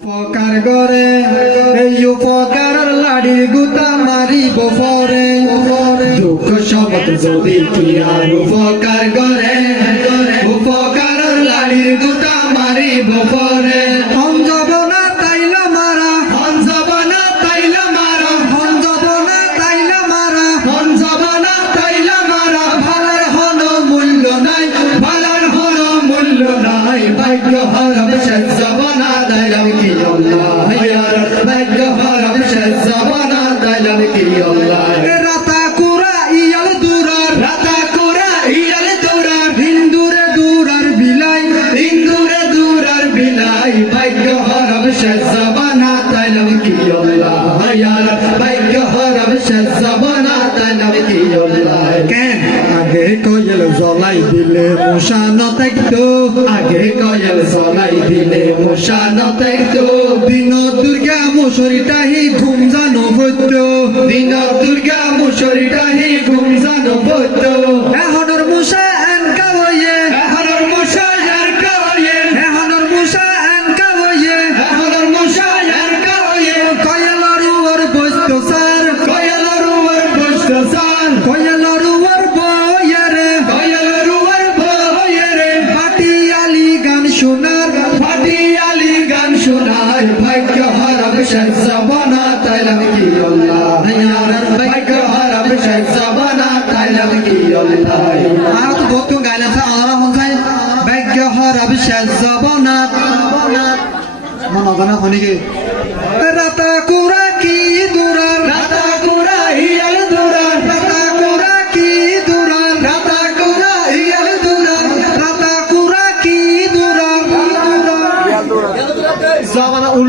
উপকার করে। এই উপকার লাড়ি গুতা মারিব পরে। দুঃখ শব্দ যদি কি আর উপকার করে, উপকার লাড়ির গুতা মারিব পরে। তাইলা মারা হঞ্জব না তাইলা হরম সজ্জবনা দাইলাম কি আল্লাহ? ইয়ার ভাগ্য হরম সজ্জবনা দাইলাম কি আল্লাহ? কেন? আগে কয়েল জ্বলাই দিলে মশা নতেকতো আগে কয়েল জ্বলাই দিলে মশা নতেকতো দিন দুর্গা মুসরিটাহি ঘুম জানো বৈদ্য দিন দুর্গা মুসরিটাহি শোনার ভাগ্য হারাম সজ্জবনা তাইলাম কি আল্লাহ ইয়ার ভাগ্য হারাম সজ্জবনা তাইলাম কি আল্লাহ আর তো বহুত গাইলাম স্যার আল্লাহ হনসাই ভাগ্য হারাম সজ্জবনা মন অজানা হনিকে রাতা কুরা কি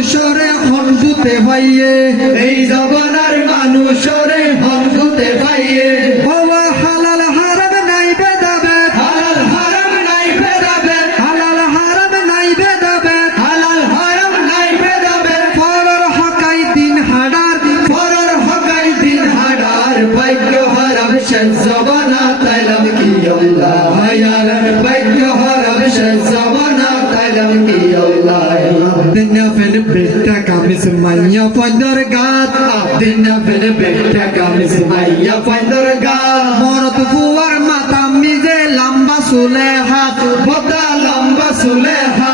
মানুষরে হনজুতে ভাইয়ে এই জবনার মানুষরে হনজুতে ভাইয়ে বাবা, হালাল হারাম নাই বেদাবে হালাল হারাম নাই বেদাবে হালাল হারাম নাই বেদাবে হালাল হারাম নাই বেদাবে ফরর হকাই দিন হাডার ফরর হাডার। ভাগ্য হারাম সজ্জবনা তাইলাম কামিস মাইয়া ফন্দর গাত দিনা ফেন বেটা কামিস মাইয়া ফন্দর গাত। মরত ফুয়ার মাথা মিজে, লম্বা সুলে হাত, বদা লম্বা সুলে হাত।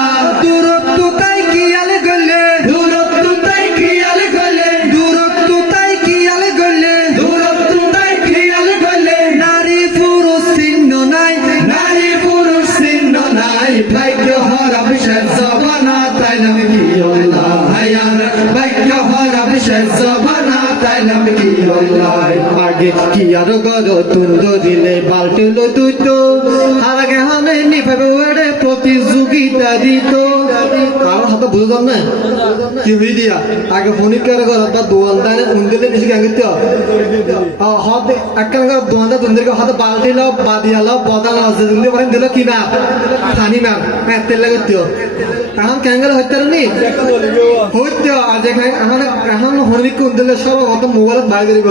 হরম সজ্জবনা তাইলাম কি আগে কি আর গর তুন্দ দিলে বাল্টিল আর আগে নিফাবে ওড়ে প্রতিযোগিতা দিত। আর হাতে বুঝলাম না? কি হই দিয়া আগে ফোনিক করে? গর বা দোয়ানদানে উন্দিলে নিছি গাঙ্গিত হদ একখান করে? দোয়ানদা তুন্দিকে হাতে বাল্টি লাও বাদিয়া লাও বদা লাও দিলে পারেন দিল কি না? খানি ম্যাম এতে লাগিত এখন ক্যাঙ্গেল হইতে হইতে আজ এখন এখন এখন হরিক সব হত মোবাইলত বাইর করিব।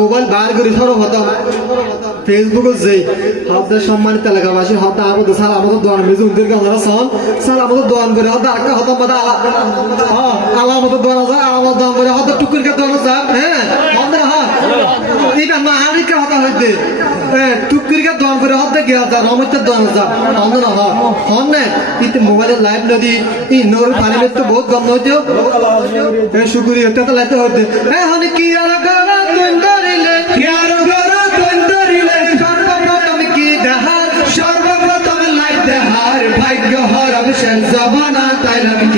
মোবাইল বার করি সব হত ফেসবুকে যেই হদ্দের সম্মানিত এলাকাবাসী হদ্দা আমাদের স্যার আমাদের দোয়ান মেজু উন্দিরকে আমরা সন স্যার আমাদের দোয়ান করে হদ্দা আটকা হতাম বাদা আলা আলা আমাদের দোয়ান আছে আমাদের দোয়ান করে হদ্দা টুকুরকে দোয়ান আছে হ্যাঁ এটা মাহারিকে হতা হইতে। টুকুরকে দোয়ান করে হদ্দা গিয়া যা রমতের দোয়ান আছে হন্দ না হ্যাঁ। হন না। ইতে মোবাইলে লাইভ নদী। ই নোর পানি তো বহুত গন্ধ হইতে। এ, শুকুরি হতে তো লাইতে হইতে। এ, হন কি আর গরা তুন ধরিলে কি আর গরা তুন ধরিলে সর্বপ্রথম কি দেহার? সর্বপ্রথম লাই দেহার। ভাগ্য হরম শেষ জবানা তাইলাম কি